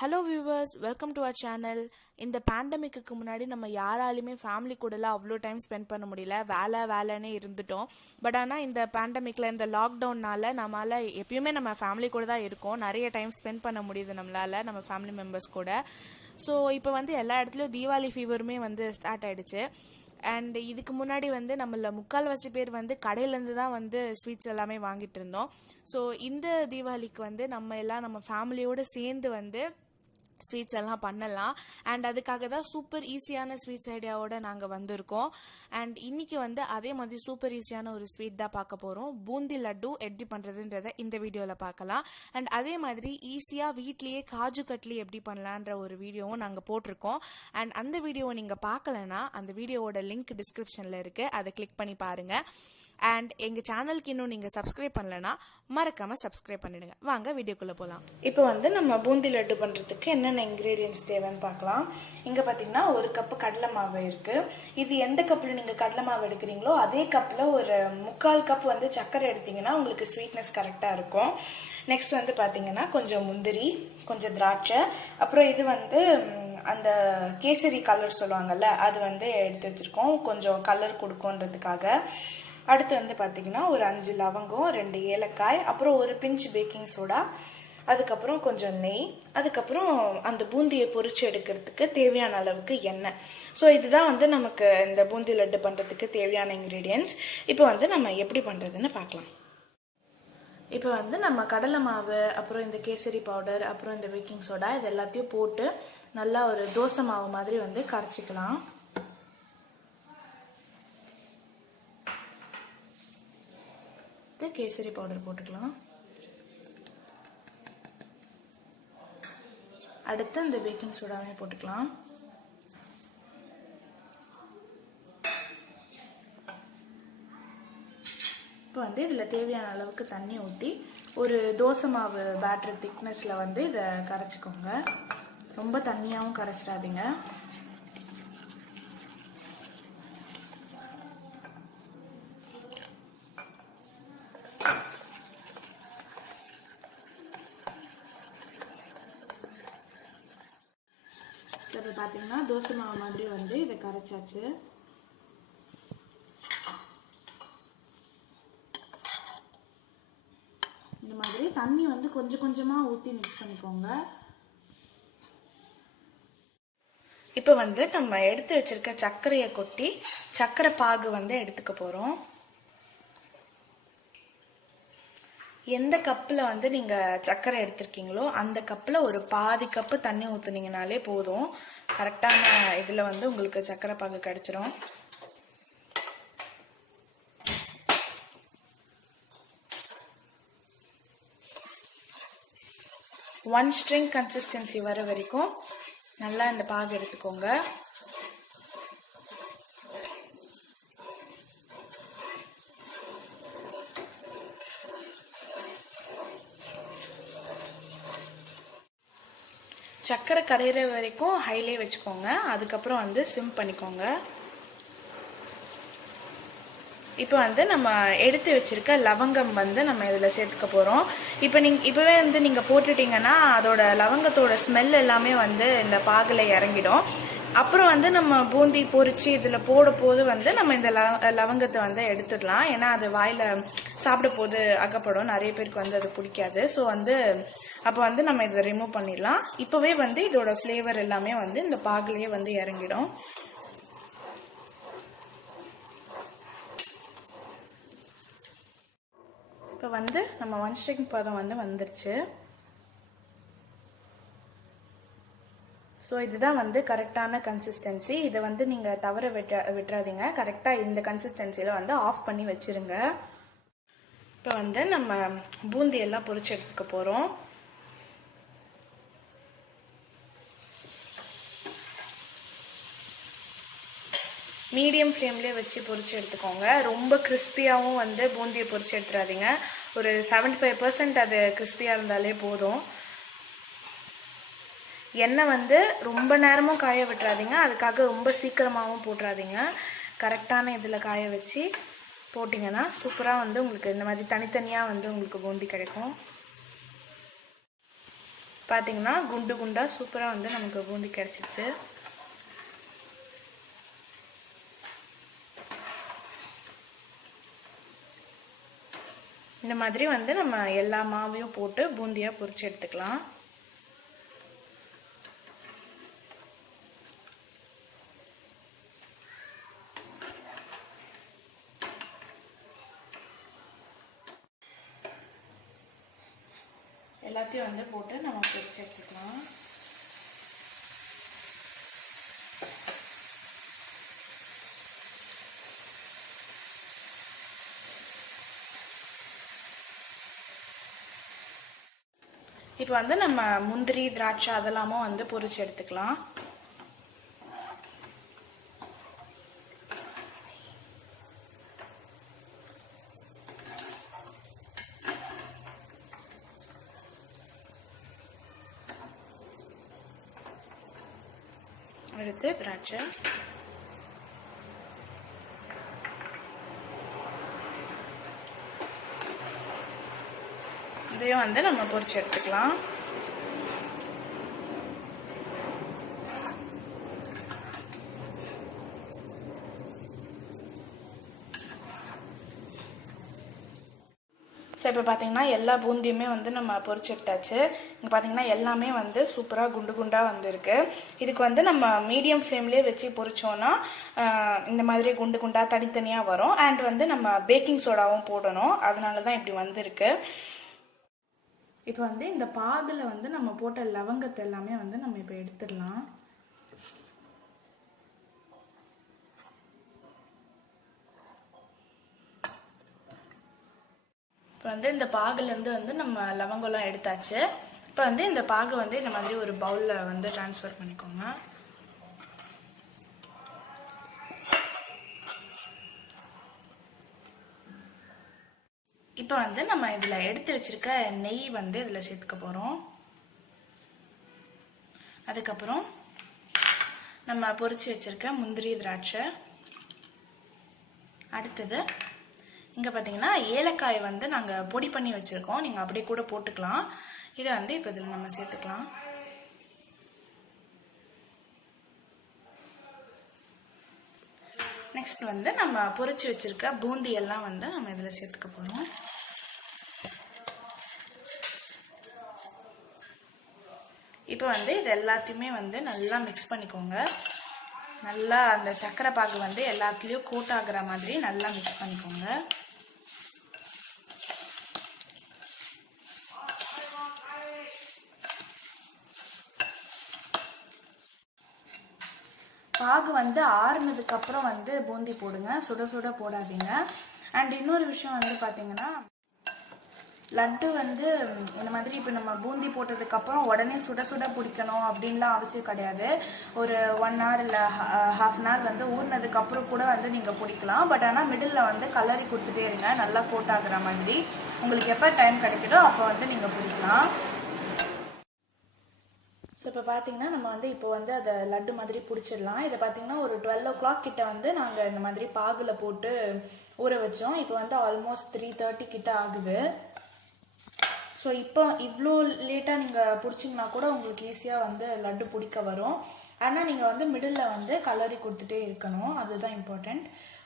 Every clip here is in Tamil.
Hello viewers, welcome to our channel. இந்த பேண்டமிக்கு முன்னாடி நம்ம யாராலையுமே ஃபேமிலி கூடலாம் அவ்வளோ டைம் ஸ்பெண்ட் பண்ண முடியல. வேலைன்னே இருந்துட்டோம். பட் ஆனால் இந்த பேண்டமிக்கில் இந்த லாக்டவுன்னால நம்மளால் எப்பயுமே நம்ம ஃபேமிலி கூட தான் இருக்கோம். நிறைய டைம் ஸ்பெண்ட் பண்ண முடியுது நம்மளால் நம்ம ஃபேமிலி மெம்பர்ஸ் கூட. ஸோ இப்போ எல்லா இடத்துலையும் தீபாவளி ஃபீவருமே ஸ்டார்ட் ஆகிடுச்சு. அண்ட் இதுக்கு முன்னாடி நம்மள முக்கால்வாசி பேர் கடையிலேருந்து தான் ஸ்வீட்ஸ் எல்லாமே வாங்கிட்டு இருந்தோம். ஸோ இந்த தீபாவளிக்கு நம்ம எல்லாம் நம்ம ஃபேமிலியோடு சேர்ந்து ஸ்வீட்ஸ் எல்லாம் பண்ணலாம். அண்ட் அதுக்காக தான் சூப்பர் ஈஸியான ஸ்வீட்ஸ் ஐடியாவோட நாங்கள் வந்திருக்கோம். அண்ட் இன்னைக்கு அதே மாதிரி சூப்பர் ஈஸியான ஒரு ஸ்வீட் தான் பார்க்க போகிறோம். பூந்தி லட்டு எப்படி பண்ணுறதுன்றதை இந்த வீடியோவில் பார்க்கலாம். அண்ட் அதே மாதிரி ஈஸியாக வீட்லேயே காஜு கட்லி எப்படி பண்ணலான்ற ஒரு வீடியோவும் நாங்கள் போட்டிருக்கோம். அண்ட் அந்த வீடியோவை நீங்கள் பார்க்கலன்னா அந்த வீடியோவோட லிங்க் டிஸ்கிரிப்ஷனில் இருக்குது, அதை கிளிக் பண்ணி பாருங்கள். அண்ட் எங்கள் சேனலுக்கு இன்னும் நீங்கள் சப்ஸ்கிரைப் பண்ணலைன்னா மறக்காமல் சப்ஸ்கிரைப் பண்ணிடுங்க. வாங்க வீடியோக்குள்ளே போகலாம். இப்போ நம்ம பூந்தி லட்டு பண்ணுறதுக்கு என்னென்ன இன்க்ரீடியன்ட்ஸ் தேவைன்னு பார்க்கலாம். இங்கே பார்த்தீங்கன்னா 1 கப்பு கடலை மாவு இருக்குது. இது எந்த கப்பில் நீங்கள் கடலை மாவு எடுக்கிறீங்களோ அதே கப்பில் ஒரு 3/4 கப் சர்க்கரை எடுத்திங்கன்னா உங்களுக்கு ஸ்வீட்னஸ் கரெக்டாக இருக்கும். நெக்ஸ்ட் பார்த்தீங்கன்னா கொஞ்சம் முந்திரி, கொஞ்சம் திராட்சை, அப்புறம் இது அந்த கேசரி கலர் சொல்லுவாங்கல்ல, அது எடுத்து வச்சுருக்கோம் கொஞ்சம் கலர் கொடுக்குன்றதுக்காக. அடுத்து பார்த்தீங்கன்னா ஒரு 5 லவங்கம், 2 ஏலக்காய், அப்புறம் ஒரு பிஞ்ச் பேக்கிங் சோடா, அதுக்கப்புறம் கொஞ்சம் நெய், அதுக்கப்புறம் அந்த பூந்தியை பொரிச்சு எடுக்கிறதுக்கு தேவையான அளவுக்கு எண்ணெய். ஸோ இதுதான் நமக்கு இந்த பூந்தி லட்டு பண்ணுறதுக்கு தேவையான இன்க்ரீடியன்ட்ஸ். இப்போ நம்ம எப்படி பண்ணுறதுன்னு பார்க்கலாம். இப்போ நம்ம கடலை மாவு, அப்புறம் இந்த கேசரி பவுடர், அப்புறம் இந்த பேக்கிங் சோடா, இது எல்லாத்தையும் போட்டு நல்லா ஒரு தோசை மாவு மாதிரி கரைச்சிக்கலாம். கேசரி பவுடர் போட்டுக்கலாம். அடுத்து இந்த பேக்கிங் சோடாவே போட்டுக்கலாம். இப்போ இதில் தேவையான அளவுக்கு தண்ணி ஊற்றி ஒரு தோசை மாவு பேட்டர் திக்னஸில் இதை கரைச்சிக்கோங்க. ரொம்ப தண்ணியாகவும் கரைச்சிடாதீங்க. இப்போ பார்த்தீங்கன்னா தோசை மாவு மாதிரி இதை கரைச்சாச்சு. இந்த மாதிரி தண்ணி கொஞ்சம் கொஞ்சமாக ஊற்றி மிக்ஸ் பண்ணிக்கோங்க. இப்போ நம்ம எடுத்து வச்சிருக்க சர்க்கரையை கொட்டி சர்க்கரை பாகு எடுத்துக்க போகிறோம். எந்த கப்பில் நீங்கள் சர்க்கரை எடுத்திருக்கீங்களோ அந்த கப்பில் ஒரு பாதி கப்பு தண்ணி ஊற்றுனீங்கனாலே போதும். கரெக்டான இதில் உங்களுக்கு சர்க்கரை பாகு கிடச்சிரும். ஒன் ஸ்ட்ரிங் கன்சிஸ்டன்சி வர வரைக்கும் நல்லா இந்த பாகு எடுத்துக்கோங்க. சர்க்கரை கரையிற வரைக்கும் ஹைலே வச்சுக்கோங்க. அதுக்கப்புறம் சிம் பண்ணிக்கோங்க. இப்போ நம்ம எடுத்து வச்சிருக்க லவங்கம் நம்ம இதில் சேர்த்துக்க போகிறோம். இப்போவே நீங்கள் போட்டுட்டீங்கன்னா அதோட லவங்கத்தோட ஸ்மெல் எல்லாமே இந்த பாகில் இறங்கிடும். அப்புறம் நம்ம பூந்தி பொரிச்சு இதில் போட போது நம்ம இந்த லவங்கத்தை எடுத்துடலாம். ஏன்னா அது வாயில் சாப்பிட போது அகப்படும். நிறைய பேருக்கு அது பிடிக்காது. ஸோ அப்போ நம்ம இதை ரிமூவ் பண்ணிடலாம். இப்போவே இதோட ஃப்ளேவர் எல்லாமே இந்த பாகிலேயே இறங்கிடும். இப்போ நம்ம 1 ஸ்ட்ரிங் பதம் வந்துருச்சு. ஸோ இதுதான் கரெக்டான கன்சிஸ்டன்சி. இதை நீங்கள் தவற விட்டுறாதீங்க. கரெக்டாக இந்த கன்சிஸ்டன்சியில் ஆஃப் பண்ணி வச்சுருங்க. இப்போ நம்ம பூந்தி எல்லாம் பொரிச்சு எடுத்துக்க போகிறோம். மீடியம் ஃப்ளேம்லேயே வச்சு பொரிச்சு எடுத்துக்கோங்க. ரொம்ப கிறிஸ்பியாகவும் பூந்தியை பொரிச்சு எடுத்துடாதீங்க. ஒரு 75% அது கிறிஸ்பியாக இருந்தாலே போதும். எண்ணெய் ரொம்ப நேரமும் காய விட்டுறாதீங்க. அதுக்காக ரொம்ப சீக்கிரமாகவும் போட்டுறாதீங்க. கரெக்டான இதில் காய வச்சு போட்டிங்கன்னா சூப்பராக உங்களுக்கு இந்த மாதிரி தனித்தனியாக உங்களுக்கு பூந்தி கிடைக்கும். பார்த்தீங்கன்னா குண்டு குண்டாக சூப்பராக வந்து நமக்கு பூந்தி கிடச்சிச்சு. இந்த மாதிரி வந்து நம்ம எல்லா மாவையும் போட்டு பூந்தியாக பொரிச்சு எடுத்துக்கலாம். எல்லாத்தையும் வந்து போட்டு நம்ம பொரிச்சு எடுத்துக்கலாம். இப்போ வந்து நம்ம முந்திரி திராட்சை அதெல்லாமும் வந்து பொரிச்சு எடுத்துக்கலாம். அடுத்து திராட்சை, இதையும் வந்து நம்ம பொரிச்சு எடுத்துக்கலாம். ஸோ இப்போ பார்த்தீங்கன்னா எல்லா பூந்தியுமே வந்து நம்ம பொரிச்சு எடுத்தாச்சு. இங்கே பார்த்தீங்கன்னா எல்லாமே வந்து சூப்பராக குண்டு குண்டாக வந்துருக்கு. இதுக்கு வந்து நம்ம மீடியம் ஃப்ளேம்லேயே வச்சு பொரிச்சோன்னா இந்த மாதிரி குண்டு குண்டாக தனித்தனியாக வரும். அண்ட் வந்து நம்ம பேக்கிங் சோடாவும் போடணும், அதனால தான் இப்படி வந்திருக்கு. இப்போ வந்து இந்த பாகில் வந்து நம்ம போட்ட லவங்கத்தை எல்லாமே வந்து நம்ம இப்போ எடுத்துடலாம். இப்போ வந்து இந்த பாகுலேருந்து வந்து நம்ம லவங்கம்லாம் எடுத்தாச்சு. இப்போ வந்து இந்த பாகு வந்து இந்த மாதிரி ஒரு பவுலில் வந்து ட்ரான்ஸ்ஃபர் பண்ணிக்கோங்க. இப்போ வந்து நம்ம இதில் எடுத்து வச்சிருக்க நெய் வந்து இதில் சேர்த்துக்க போகிறோம். அதுக்கப்புறம் நம்ம பொரிச்சு வச்சிருக்க முந்திரி திராட்சை. அடுத்தது இங்கே பார்த்தீங்கன்னா ஏலக்காய் வந்து நாங்கள் பொடி பண்ணி வச்சுருக்கோம், நீங்கள் அப்படியே கூட போட்டுக்கலாம். இதை வந்து இப்போ இதில் நம்ம சேர்த்துக்கலாம். நெக்ஸ்ட் வந்து நம்ம பொரிச்சு வச்சிருக்க பூந்தி எல்லாம் வந்து நம்ம இதில் சேர்த்துக்க போகிறோம். இப்போ வந்து இது எல்லாத்தையுமே வந்து நல்லா மிக்ஸ் பண்ணிக்கோங்க. நல்லா அந்த சக்கரை பாகு வந்து எல்லாத்துலேயும் கோட் ஆகுற மாதிரி நல்லா மிக்ஸ் பண்ணிக்கோங்க. பாகு வந்து ஆறுனதுக்கப்புறம் வந்து பூந்தி போடுங்க, சுட சுட போடாதீங்க. அண்ட் இன்னொரு விஷயம் வந்து பார்த்தீங்கன்னா, லட்டு வந்து இந்த மாதிரி இப்போ நம்ம பூந்தி போட்டதுக்கப்புறம் உடனே சுட சுட பிடிக்கணும் அப்படின்லாம் அவசியம் கிடையாது. ஒரு 1 hour இல்லை ½ hour வந்து ஊறினதுக்கப்புறம் கூட வந்து நீங்கள் பிடிக்கலாம். பட் ஆனால் மிடில் வந்து கலரி கொடுத்துட்டே இருங்க, நல்லா கோட் ஆகுற மாதிரி. உங்களுக்கு எப்போ டைம் கிடைக்குதோ அப்போ வந்து நீங்கள் பிடிக்கலாம். ஸோ இப்போ பார்த்தீங்கன்னா நம்ம வந்து இப்போ வந்து அதை லட்டு மாதிரி பிடிச்சிடலாம். இதை பார்த்தீங்கன்னா ஒரு 12 o'clock கிட்ட வந்து நாங்கள் இந்த மாதிரி பாகில் போட்டு ஊற வச்சோம். இப்போ வந்து ஆல்மோஸ்ட் 3:30 கிட்ட ஆகுது. ஸோ இப்போ இவ்வளோ லேட்டாக நீங்கள் பிடிச்சிங்கன்னா கூட உங்களுக்கு ஈஸியாக வந்து லட்டு பிடிக்க வரும். ஆனால் நீங்கள் வந்து மிடில் வந்து கலரி கொடுத்துட்டே இருக்கணும், அதுதான் இம்பார்ட்டண்ட்.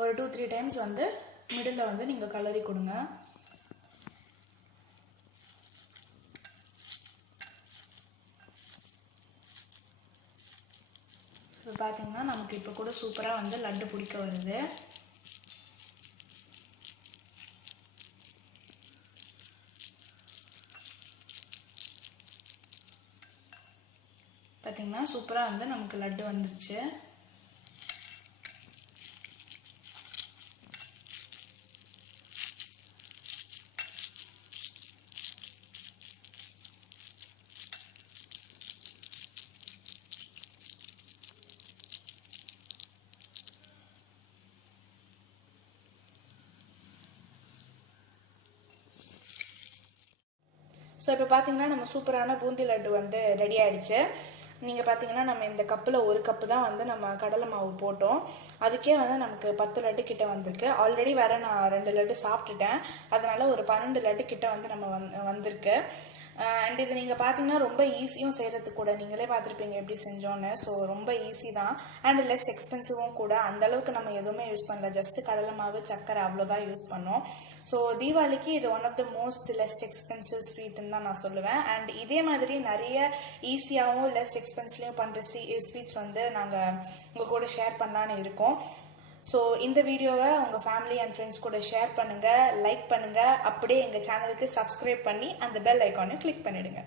ஒரு 2-3 times வந்து மிடில் வந்து நீங்கள் கலரி கொடுங்க. இப்போ பார்த்தீங்கன்னா நமக்கு இப்போ கூட சூப்பராக வந்து லட்டு பிடிக்க வருது. பார்த்தீங்கன்னா சூப்பராக வந்து நமக்கு லட்டு வந்துருச்சு. ஸோ இப்போ பார்த்தீங்கன்னா நம்ம சூப்பரான பூந்தி லட்டு வந்து ரெடி ஆகிடுச்சு. நீங்கள் பார்த்தீங்கன்னா நம்ம இந்த கப்பில் 1 கப்பு தான் வந்து நம்ம கடலை மாவு போட்டோம், அதுக்கே வந்து நமக்கு 10 லட்டு கிட்ட வந்திருக்கு. ஆல்ரெடி வேறு நான் 2 லட்டு சாப்பிட்டுட்டேன், அதனால் ஒரு 12 லட்டு கிட்ட வந்து நம்ம வந்திருக்கு. அண்ட் இது நீங்கள் பார்த்தீங்கன்னா ரொம்ப ஈஸியும் செய்கிறதுக்கு கூட, நீங்களே பார்த்துருப்பீங்க எப்படி செஞ்சோன்னு. ஸோ ரொம்ப ஈஸி தான் அண்ட் லெஸ் எக்ஸ்பென்சிவும் கூட. அந்தளவுக்கு நம்ம எதுவுமே யூஸ் பண்ணல, ஜஸ்ட்டு கடலை மாவு சக்கரை அவ்வளோதான் யூஸ் பண்ணோம். ஸோ தீபாவளிக்கு இது one of the most less expensive ஸ்வீட்டுன்னு தான் நான் சொல்லுவேன். அண்ட் இதே மாதிரி நிறைய ஈஸியாகவும் லெஸ் எக்ஸ்பென்சிவ்லையும் பண்ணுற ஸ்வீட்ஸ் வந்து நாங்கள் உங்கள் கூட ஷேர் பண்ணலான்னு இருக்கோம். ஸோ இந்த வீடியோவை உங்கள் ஃபேமிலி அண்ட் ஃப்ரெண்ட்ஸ் கூட ஷேர் பண்ணுங்கள், லைக் பண்ணுங்கள், அப்படியே எங்கள் சேனலுக்கு சப்ஸ்கிரைப் பண்ணி அந்த பெல் ஐக்கானை கிளிக் பண்ணிவிடுங்க.